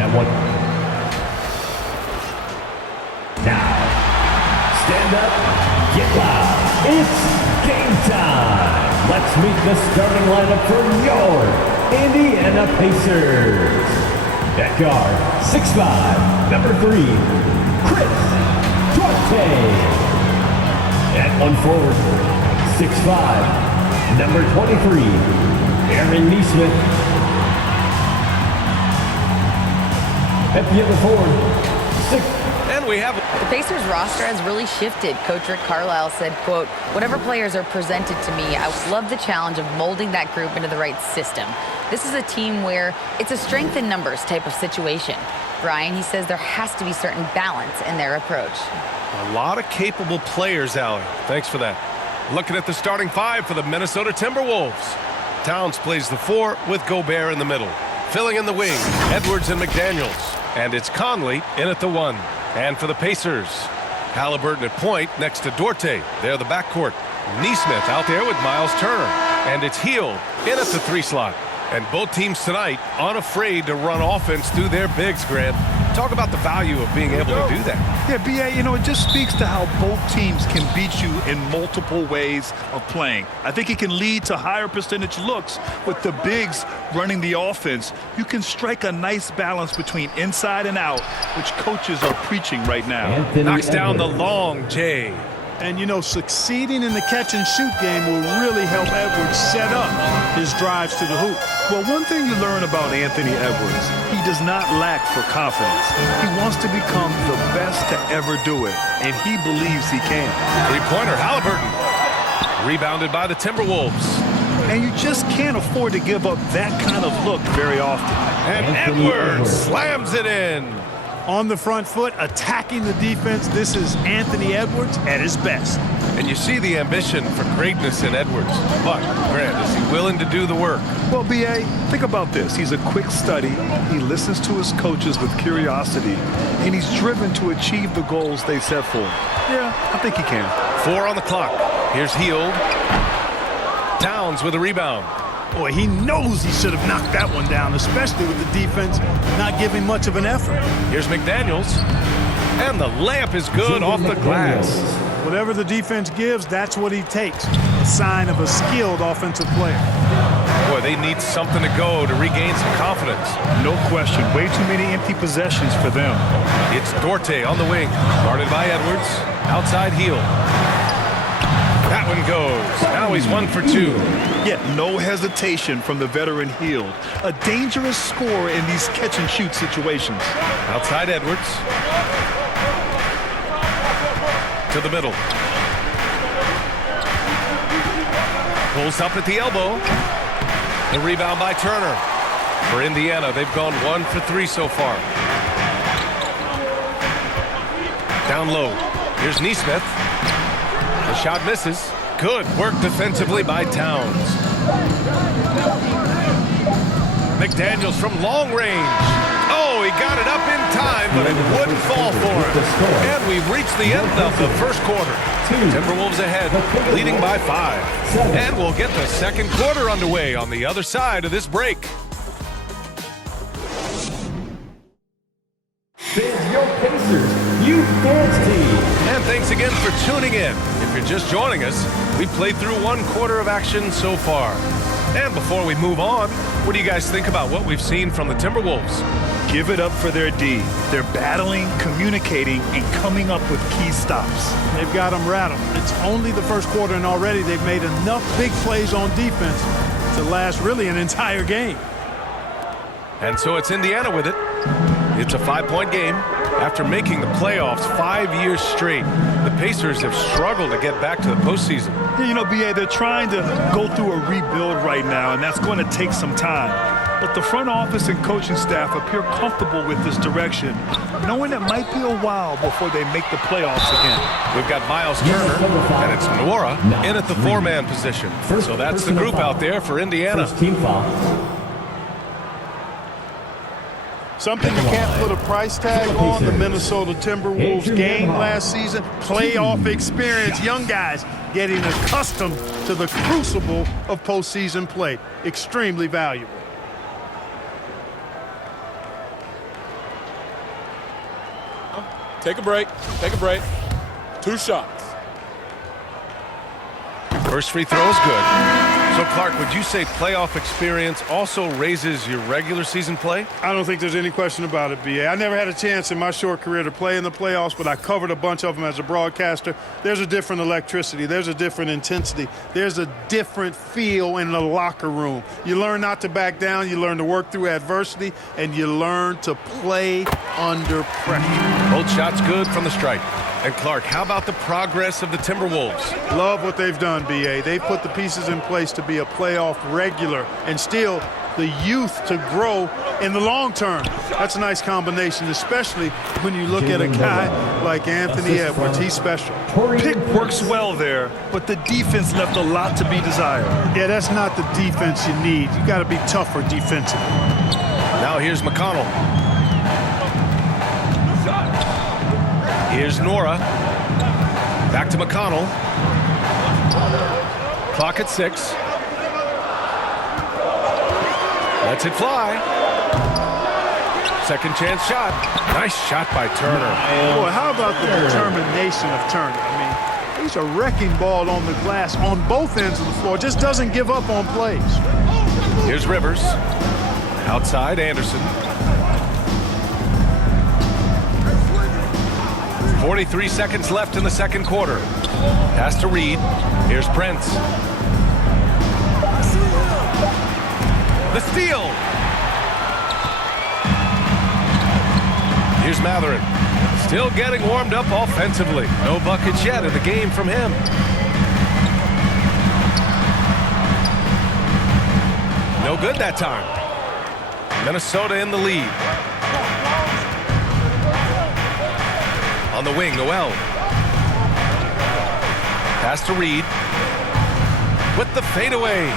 That one. Now, stand up, get loud. It's game time. Let's meet the starting lineup for your Indiana Pacers. At guard, 6'5", number 3, Chris Duarte. At one forward, 6'5", number 23, Aaron Neesmith. At the other forward, 6. And we have... The Pacers roster has really shifted. Coach Rick Carlisle said, quote, "Whatever players are presented to me, I would love the challenge of molding that group into the right system. This is a team where it's a strength in numbers type of situation." Brian, he says there has to be certain balance in their approach. A lot of capable players, Allie. Thanks for that. Looking at the starting 5 for the Minnesota Timberwolves. Towns plays the 4 with Gobert in the middle. Filling in the wing, Edwards and McDaniels. And it's Conley in at the 1. And for the Pacers, Halliburton at point next to Duarte. They're the backcourt. Neesmith out there with Miles Turner. And it's Hield in at the 3 slot. And both teams tonight unafraid to run offense through their bigs, Grant. Talk about the value of being able to do that. Yeah, B.A., it just speaks to how both teams can beat you in multiple ways of playing. I think it can lead to higher percentage looks with the bigs running the offense. You can strike a nice balance between inside and out, which coaches are preaching right now. Knocks down the long J. And, succeeding in the catch-and-shoot game will really help Edwards set up his drives to the hoop. Well, one thing you learn about Anthony Edwards, he does not lack for confidence. He wants to become the best to ever do it, and he believes he can. Three-pointer, Halliburton. Rebounded by the Timberwolves. And you just can't afford to give up that kind of look very often. And Edwards slams it in. On the front foot, attacking the defense. This is Anthony Edwards at his best. And you see the ambition for greatness in Edwards. But, Grant, is he willing to do the work? Well, B.A., think about this. He's a quick study. He listens to his coaches with curiosity. And he's driven to achieve the goals they set for him. Yeah, I think he can. 4 on the clock. Here's Hield. Towns with a rebound. Boy, he knows he should have knocked that one down, especially with the defense not giving much of an effort. Here's McDaniels. And the layup is good off the glass. Whatever the defense gives, that's what he takes. A sign of a skilled offensive player. Boy, they need something to go to regain some confidence. No question. Way too many empty possessions for them. It's Duarte on the wing. Guarded by Edwards. Outside Hield. That one goes. Now he's 1 for 2. Yet no hesitation from the veteran Hield. A dangerous scorer in these catch-and-shoot situations. Outside Edwards. To the middle. Pulls up at the elbow. The rebound by Turner. For Indiana, they've gone 1 for 3 so far. Down low. Here's Neesmith. The shot misses. Good work defensively by Towns. McDaniels from long range. Oh, he got it up in time, but it wouldn't fall for him. And we've reached the end of the first quarter. Timberwolves ahead, leading by 5. And we'll get the second quarter underway on the other side of this break. Fans, your Pacers, you dance team. And thanks again for tuning in. If you're just joining us, we've played through 1 quarter of action so far. And before we move on, what do you guys think about what we've seen from the Timberwolves? Give it up for their D. They're battling, communicating, and coming up with key stops. They've got them rattled. It's only the first quarter, and already they've made enough big plays on defense to last really an entire game. And so it's Indiana with it. It's a 5-point game. After making the playoffs 5 years straight, the Pacers have struggled to get back to the postseason. Yeah, B.A., they're trying to go through a rebuild right now, and that's going to take some time. But the front office and coaching staff appear comfortable with this direction, knowing it might be a while before they make the playoffs again. We've got Miles Turner, and it's Nwora in at the 4-man position. So that's the group out there for Indiana. First team foul. Something you can't put a price tag on, the Minnesota Timberwolves game last season. Playoff experience, young guys getting accustomed to the crucible of postseason play. Extremely valuable. Take a break. Take a break. 2 shots. First free throw is good. So, Clark, would you say playoff experience also raises your regular season play? I don't think there's any question about it, B.A. I never had a chance in my short career to play in the playoffs, but I covered a bunch of them as a broadcaster. There's a different electricity. There's a different intensity. There's a different feel in the locker room. You learn not to back down. You learn to work through adversity, and you learn to play under pressure. Both shots good from the stripe. And, Clark, how about the progress of the Timberwolves? Love what they've done, B.A. They've put the pieces in place to be a playoff regular and still the youth to grow in the long term. That's a nice combination, especially when you look at a guy like Anthony Edwards. He's special. Pick works well there, but the defense left a lot to be desired. Yeah, that's not the defense you need. You got to be tougher defensively. Now here's McConnell. Here's Nora. Back to McConnell. Clock at 6. Lets it fly. Second chance shot. Nice shot by Turner. Boy, how about the determination of Turner? I mean, he's a wrecking ball on the glass on both ends of the floor. Just doesn't give up on plays. Here's Rivers. Outside, Anderson. 43 seconds left in the second quarter. Pass to Reed. Here's Prince. The steal. Here's Matherin. Still getting warmed up offensively. No buckets yet in the game from him. No good that time. Minnesota in the lead. On the wing, Noel. Pass to Reed. With the fadeaway.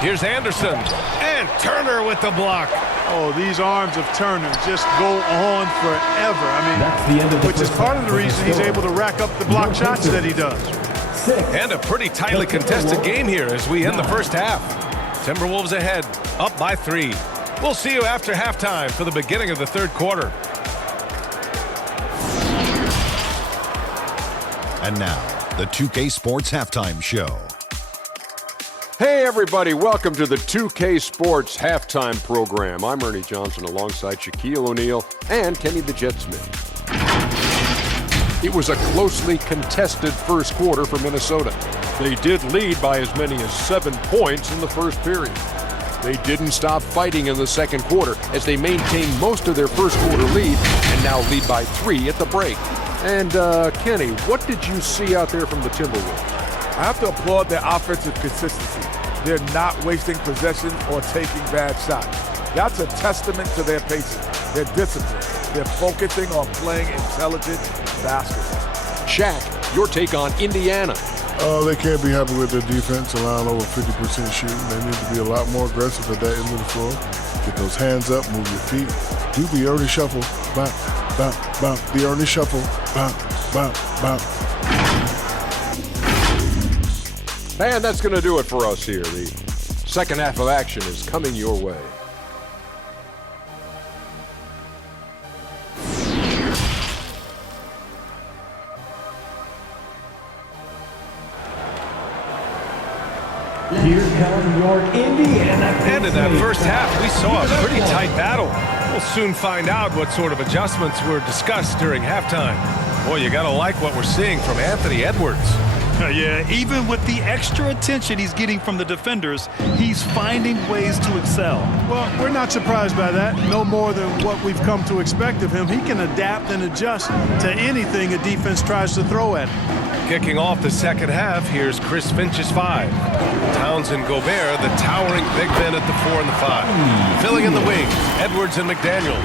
Here's Anderson. And Turner with the block. Oh, these arms of Turner just go on forever. I mean, That's the end of the which is first part of the half. reason he's able to rack up the block shots that he does. And a pretty tightly contested game here as we end the first half. Timberwolves ahead, up by 3. We'll see you after halftime for the beginning of the third quarter. And now, the 2K Sports Halftime Show. Hey everybody, welcome to the 2K Sports Halftime Program. I'm Ernie Johnson alongside Shaquille O'Neal and Kenny the Jet Smith. It was a closely contested first quarter for Minnesota. They did lead by as many as 7 points in the first period. They didn't stop fighting in the second quarter as they maintained most of their first quarter lead and now lead by 3 at the break. And Kenny, what did you see out there from the Timberwolves? I have to applaud their offensive consistency. They're not wasting possessions or taking bad shots. That's a testament to their patience, their discipline. They're focusing on playing intelligent basketball. Shaq, your take on Indiana. They can't be happy with their defense, allowing over 50% shooting. They need to be a lot more aggressive at that end of the floor. Get those hands up, move your feet. Do the Ernie shuffle. Bop, bop, bop. The Ernie shuffle. Bop, bop, bop. And that's going to do it for us here. The second half of action is coming your way. Here come your Indiana. And in that first half, we saw a pretty tight battle. We'll soon find out what sort of adjustments were discussed during halftime. Boy, you got to like what we're seeing from Anthony Edwards. Yeah, even with the extra attention he's getting from the defenders, he's finding ways to excel. Well, we're not surprised by that. No more than what we've come to expect of him. He can adapt and adjust to anything a defense tries to throw at him. Kicking off the second half, here's Chris Finch's 5. Towns and Gobert, the towering big men at the 4 and the 5. Filling in the wings, Edwards and McDaniels.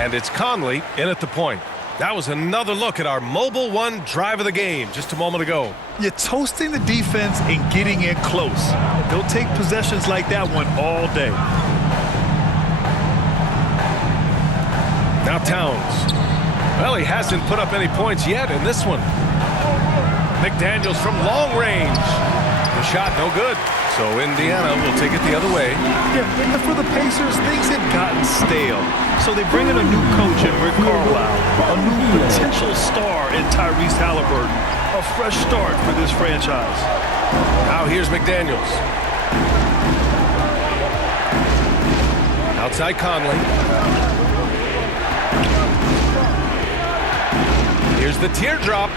And it's Conley in at the point. That was another look at our Mobile One drive of the game just a moment ago. You're toasting the defense and getting in close. They'll take possessions like that one all day. Now Towns. Well, he hasn't put up any points yet in this one. McDaniels from long range. The shot no good. So Indiana will take it the other way. Yeah, and for the Pacers, things had gotten stale. So they bring in a new coach in Rick Carlisle, a new potential star in Tyrese Halliburton. A fresh start for this franchise. Now here's McDaniels. Outside Conley. Here's the teardrop.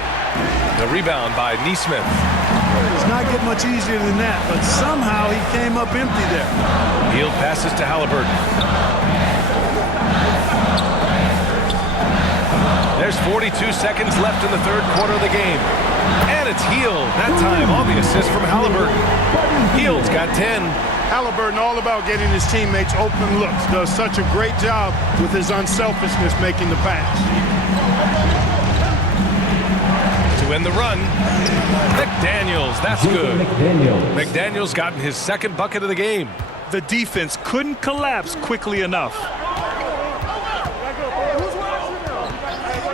The rebound by Nesmith. It does not get much easier than that, but somehow he came up empty there. Hield passes to Halliburton. There's 42 seconds left in the third quarter of the game. And it's Hield, that time on the assist from Halliburton. Hield's got 10. Halliburton all about getting his teammates open looks. Does such a great job with his unselfishness making the pass. To end the run, McDaniels, that's good. McDaniels gotten his second bucket of the game. The defense couldn't collapse quickly enough.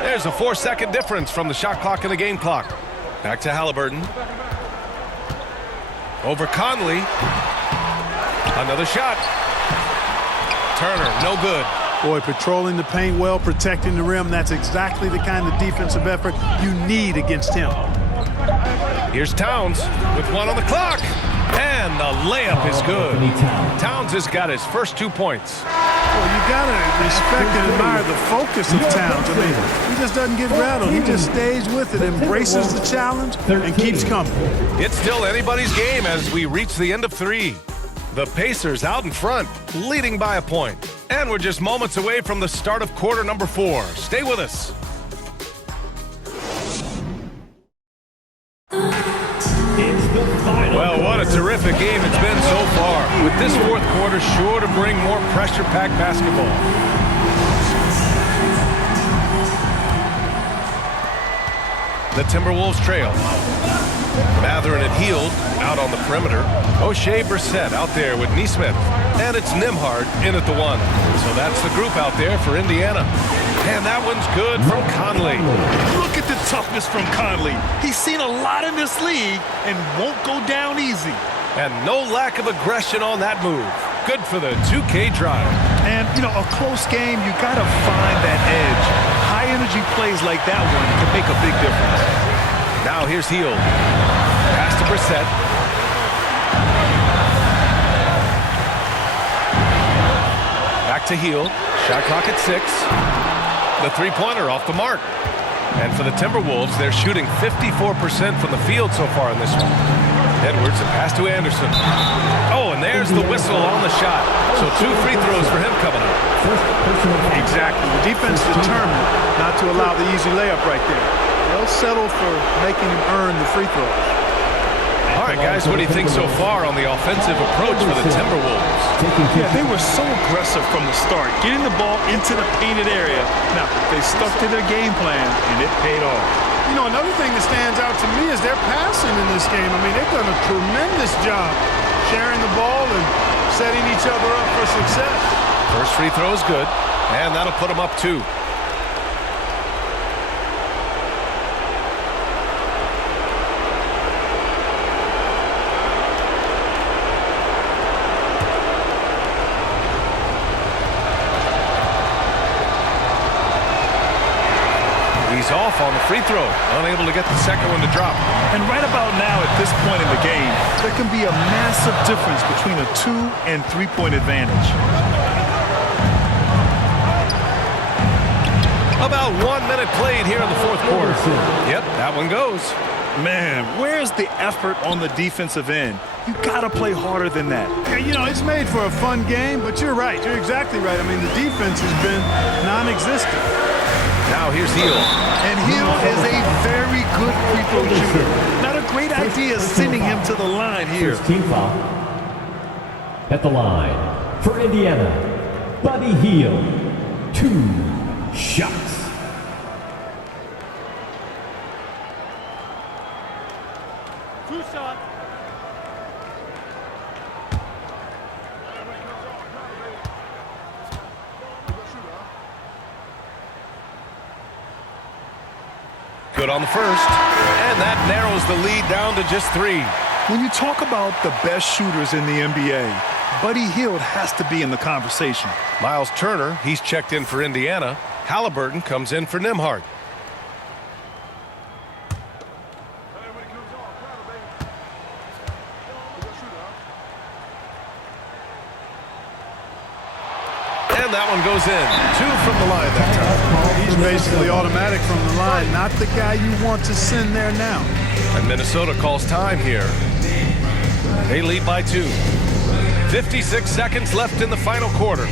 There's a 4-second difference from the shot clock and the game clock. Back to Halliburton. Over Conley. Another shot. Turner, no good. Boy, patrolling the paint well, protecting the rim. That's exactly the kind of defensive effort you need against him. Here's Towns with one on the clock. And the layup is good. Towns has got his first 2 points. Well, you got to respect and admire the focus of Towns. I mean, he just doesn't get rattled. He just stays with it, embraces the challenge, and keeps coming. It's still anybody's game as we reach the end of 3. The Pacers out in front, leading by a point. And we're just moments away from the start of quarter number 4. Stay with us. Well, what a terrific game it's been so far. With this fourth quarter sure to bring more pressure-packed basketball. The Timberwolves trail. Matherin and Hield out on the perimeter. O'Shea Brissett out there with Nesmith. And it's Nembhard in at the 1. So that's the group out there for Indiana. And that one's good from Conley. Look at the toughness from Conley. He's seen a lot in this league and won't go down easy. And no lack of aggression on that move. Good for the 2K drive. And, you know, a close game, you got to find that edge. High-energy plays like that one can make a big difference. Now here's Hield. Pass to Brissett. Back to Hield. Shot clock at 6. The three-pointer off the mark. And for the Timberwolves, they're shooting 54% from the field so far in this one. Edwards, a pass to Anderson. Oh, and there's the whistle on the shot. So 2 free throws for him coming up. Exactly. The defense determined not to allow the easy layup right there. They'll settle for making him earn the free throws. All right, guys, what do you think so far on the offensive approach for the Timberwolves? Yeah, they were so aggressive from the start, getting the ball into the painted area. Now, they stuck to their game plan, and it paid off. You know, another thing that stands out to me is their passing in this game. I mean, they've done a tremendous job sharing the ball and setting each other up for success. First free throw is good, and that'll put them up 2. Off on the free throw, unable to get the second one to drop. And right about now at this point in the game, there can be a massive difference between a 2- and 3-point advantage. About 1 minute played here in the fourth quarter. Yep, that one goes. Man, where's the effort on the defensive end? You gotta play harder than that. Yeah, you know, it's made for a fun game, but you're right. You're exactly right. I mean, the defense has been non-existent. Now here's Hield. And Hield is a very good free throw shooter. Not a great idea sending him to the line here. Team foul. At the line for Indiana, Buddy Hield. 2 shots. Good on the first, and that narrows the lead down to just 3. When you talk about the best shooters in the NBA, Buddy Hield has to be in the conversation. Miles Turner, he's checked in for Indiana. Halliburton comes in for Nembhard. And that one goes in. 2 from the line that time. He's basically automatic from the line, not the guy you want to send there now. And Minnesota calls time here. They lead by 2. 56 seconds left in the final quarter.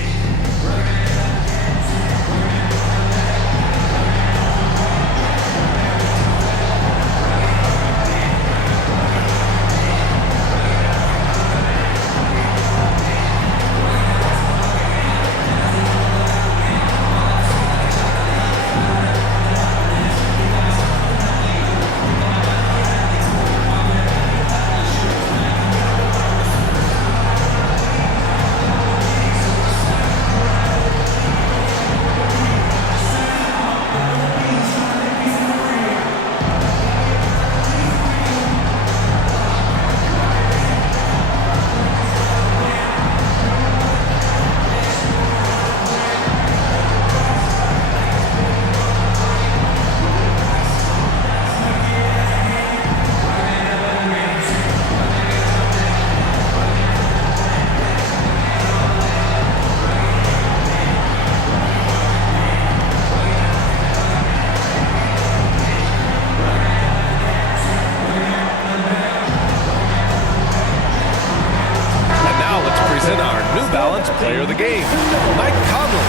Player of the game, Mike Conley.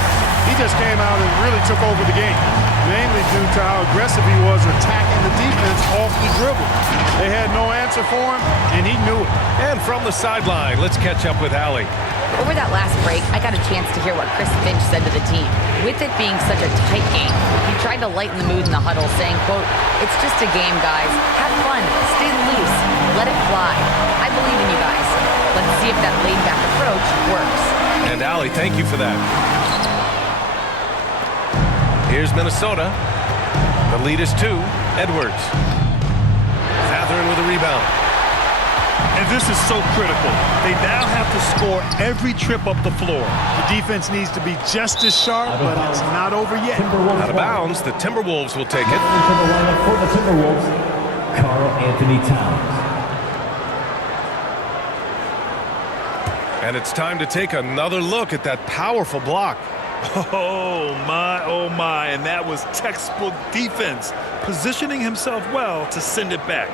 He just came out and really took over the game, mainly due to how aggressive he was attacking the defense off the dribble. They had no answer for him, and he knew it. And from the sideline, let's catch up with Allie. Over that last break, I got a chance to hear what Chris Finch said to the team. With it being such a tight game, he tried to lighten the mood in the huddle, saying, quote, "It's just a game, guys. Have fun. Stay loose. Let it fly. I believe in you guys. Let's see if that laid-back approach works." And Allie, thank you for that. Here's Minnesota. The lead is 2. Edwards. Mathurin with a rebound. And this is so critical. They now have to score every trip up the floor. The defense needs to be just as sharp, but it's not over yet. Out of bounds, the Timberwolves will take it. Into the lineup for the Timberwolves, Karl Anthony Towns. And it's time to take another look at that powerful block. Oh my, and that was textbook defense, positioning himself well to send it back.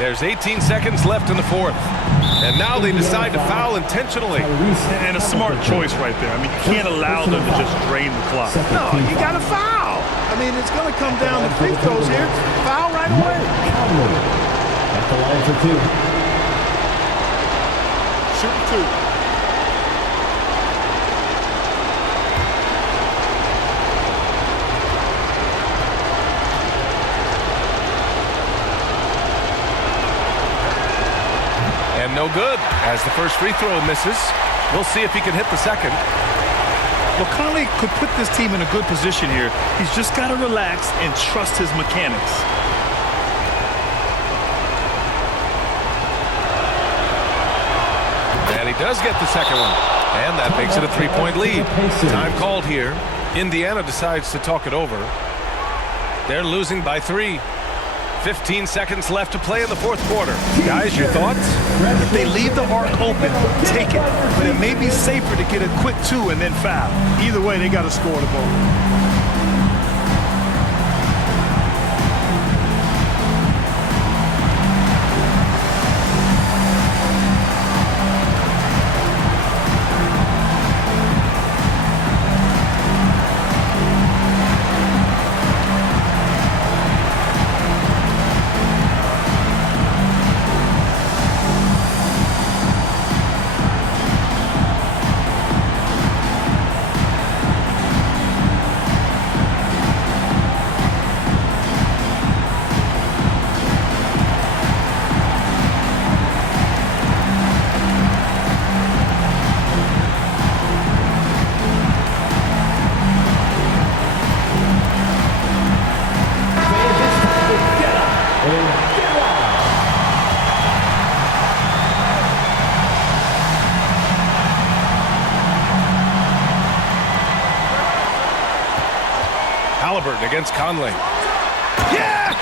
There's 18 seconds left in the 4th. And now they decide to foul intentionally. And a smart choice right there. I mean, you can't allow them to just drain the clock. No, you got to foul. I mean, it's going to come down to free throws here. Foul right away. At the line for 2. Shoot 2. And no good, as the first free throw misses. We'll see if he can hit the second. Well, Conley could put this team in a good position here. He's just got to relax and trust his mechanics. And he does get the second one. And that makes it a 3-point lead. Time called here. Indiana decides to talk it over. They're losing by 3. 15 seconds left to play in the 4th quarter. Guys, your thoughts? If they leave the arc open, take it. But it may be safer to get a quick 2 and then foul. Either way, they got to score the ball. Halliburton against Conley. Yes!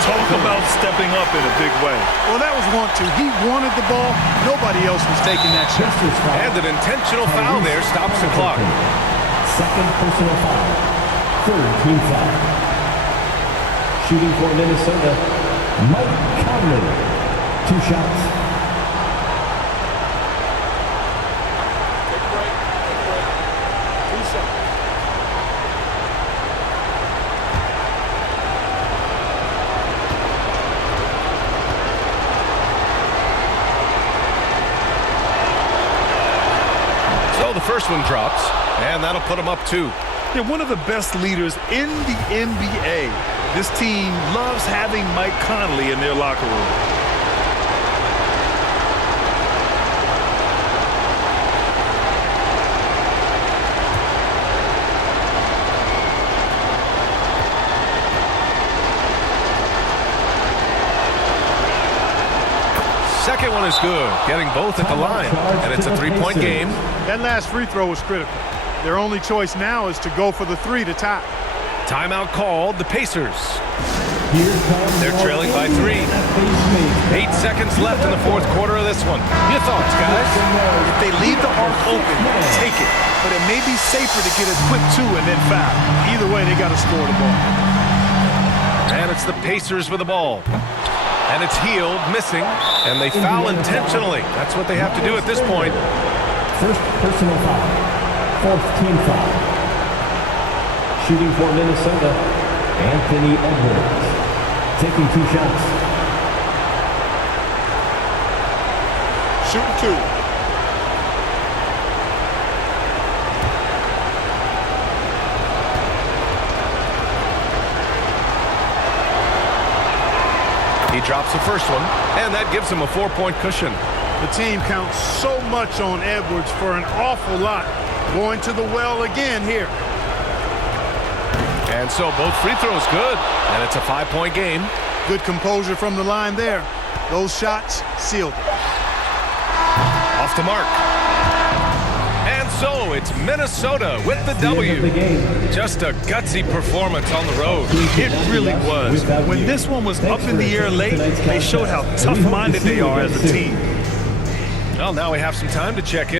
Talk about stepping up in a big way. Well, that was want to. He wanted the ball. Nobody else was taking that shot. And an intentional foul there stops the clock. Second personal foul. Third team foul. Shooting for Minnesota, Mike Conley. 2 shots. Take a break. 2 shots. So the first one drops, and that'll put them up 2. They're one of the best leaders in the NBA. This team loves having Mike Conley in their locker room. Second one is good, getting both at the line, and it's a 3-point game. That last free throw was critical. Their only choice now is to go for the 3 to tie. Timeout called, the Pacers. They're trailing by 3. 8 seconds left in the fourth quarter of this one. Your thoughts, guys? If they leave the arc open, take it. But it may be safer to get a quick 2 and then foul. Either way, they got to score the ball. And it's the Pacers with the ball. And it's Hield missing, and they foul intentionally. That's what they have to do at this point. First personal foul. Fourth team foul. Shooting for Minnesota, Anthony Edwards. Taking 2 shots. Shooting 2. He drops the first one, and that gives him a 4-point cushion. The team counts so much on Edwards for an awful lot. Going to the well again here. And so both free throws good, and it's a 5-point game. Good composure from the line there. Those shots sealed it. Off the mark. And so it's Minnesota with the W. Just a gutsy performance on the road. It really was. When this one was up in the air late, they showed how tough-minded they are as a team. Well, now we have some time to check in.